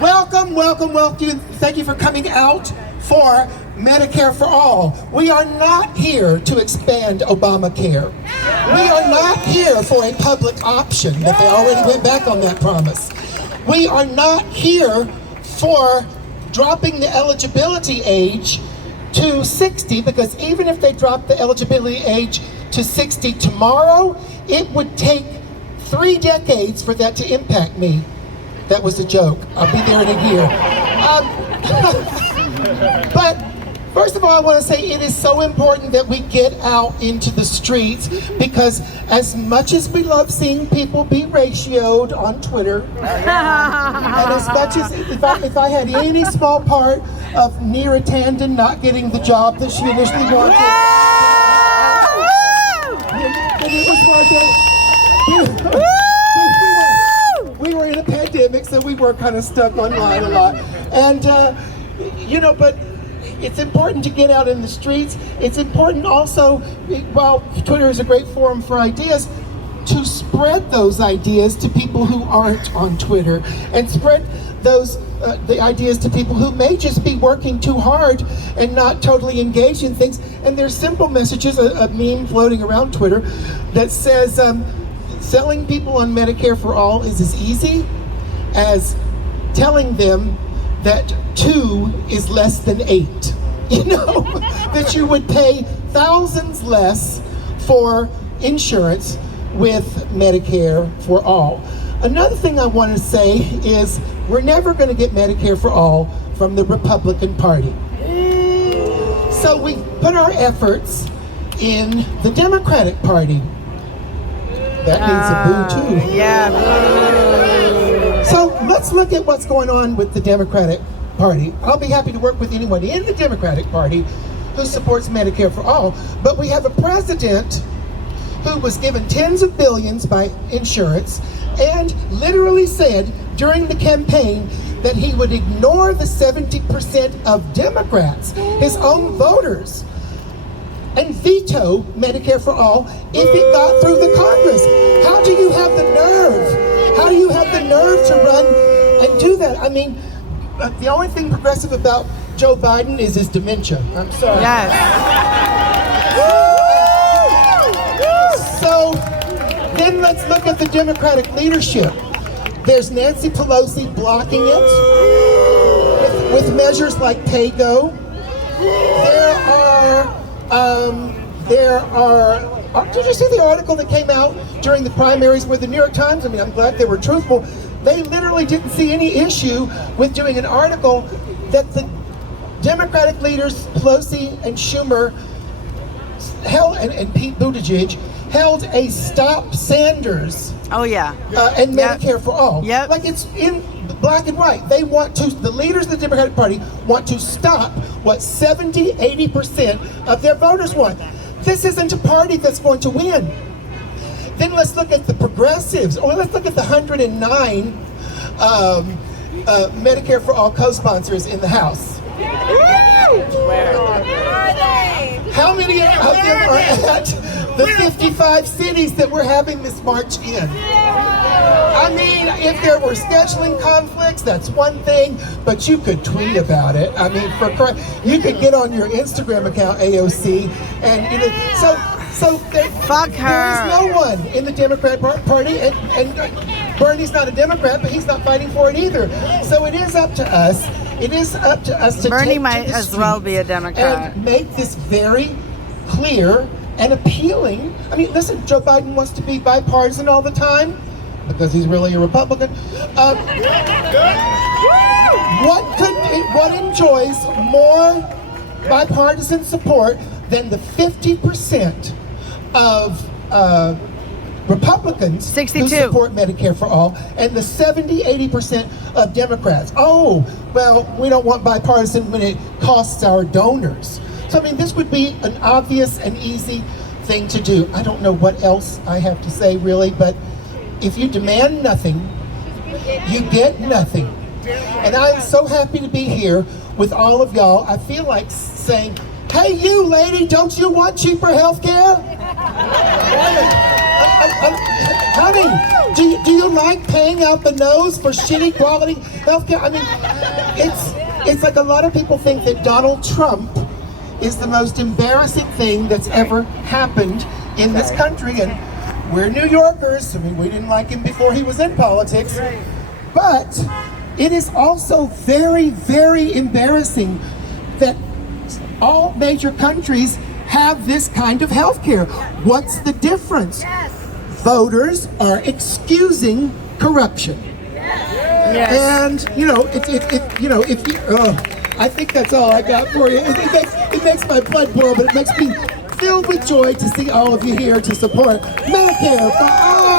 Welcome, welcome, welcome. Thank you for coming out for Medicare for All. We are not here to expand Obamacare. We are not here for a public option that they already went back on that promise. We are not here for dropping the eligibility age to 60, because even if they drop the eligibility age to 60 tomorrow, it would take 3 decades for that to impact me. That was a joke. I'll be there in a year. But first of all, I want to say it is so important that we get out into the streets, because as much as we love seeing people be ratioed on Twitter, and as much as if I had any small part of Neera Tanden not getting the job that she initially wanted, it was like we were in a pandemic, so we were kind of stuck online a lot. And, but it's important to get out in the streets. It's important also, while Twitter is a great forum for ideas, to spread those ideas to people who aren't on Twitter, and spread those the ideas to people who may just be working too hard and not totally engaged in things. And there's simple messages, a meme floating around Twitter that says, selling people on Medicare for All is as easy as telling them that 2 is less than 8. That you would pay thousands less for insurance with Medicare for All. Another thing I want to say is we're never going to get Medicare for All from the Republican Party. So we put our efforts in the Democratic Party. That needs a boo too. Yeah. So let's look at what's going on with the Democratic Party. I'll be happy to work with anyone in the Democratic Party who supports Medicare for All, but we have a president who was given tens of billions by insurance and literally said during the campaign that he would ignore the 70% of Democrats, his own voters, and veto Medicare for All if it got through the Congress. How do you have the nerve? How do you have the nerve to run and do that? I mean, the only thing progressive about Joe Biden is his dementia. I'm sorry. Yes. So then let's look at the Democratic leadership. There's Nancy Pelosi blocking it with measures like pay-go. Did you see the article that came out during the primaries with the New York Times? I mean, I'm glad they were truthful. They literally didn't see any issue with doing an article that the Democratic leaders, Pelosi and Schumer, held, and Pete Buttigieg, held a Stop Sanders. Oh, yeah. And Medicare for All. Yep. Like, it's in black and white. They want to, the leaders of the Democratic Party want to stop what 80% of their voters want. This isn't a party that's going to win. Then let's look at the progressives, or let's look at the 109 Medicare for All co-sponsors in the House. Where are they? How many of them are at the 55 cities that we're having this march in? I mean, if there were scheduling conflicts, that's one thing, but you could tweet about it. I mean, you could get on your Instagram account, AOC, and so Fuck her. There is no one in the Democrat Party, and Bernie's not a Democrat, but he's not fighting for it either. So it is up to us. It is up to us to Bernie take might to the as well streets be a Democrat. and make this very clear and appealing. I mean, listen, Joe Biden wants to be bipartisan all the time because he's really a Republican. What enjoys more bipartisan support than the 50% of Republicans 62. who support Medicare for All and the 80% of Democrats? Oh, well, we don't want bipartisan when it costs our donors. So, I mean, this would be an obvious and easy thing to do. I don't know what else I have to say, really, but if you demand nothing, you get nothing. And I'm so happy to be here with all of y'all. I feel like saying, hey, you lady, don't you want cheaper health care? How fine. Do you like paying out the nose for shitty quality healthcare? I mean, it's like a lot of people think that Donald Trump is the most embarrassing thing that's ever happened in this country, and we're New Yorkers. I mean, we didn't like him before he was in politics, but it is also very, very embarrassing that all major countries have this kind of health care. What's the difference? Voters are excusing corruption. And I think that's all I got for you. It makes my blood boil, but it makes me filled with joy to see all of you here to support Medicare for All.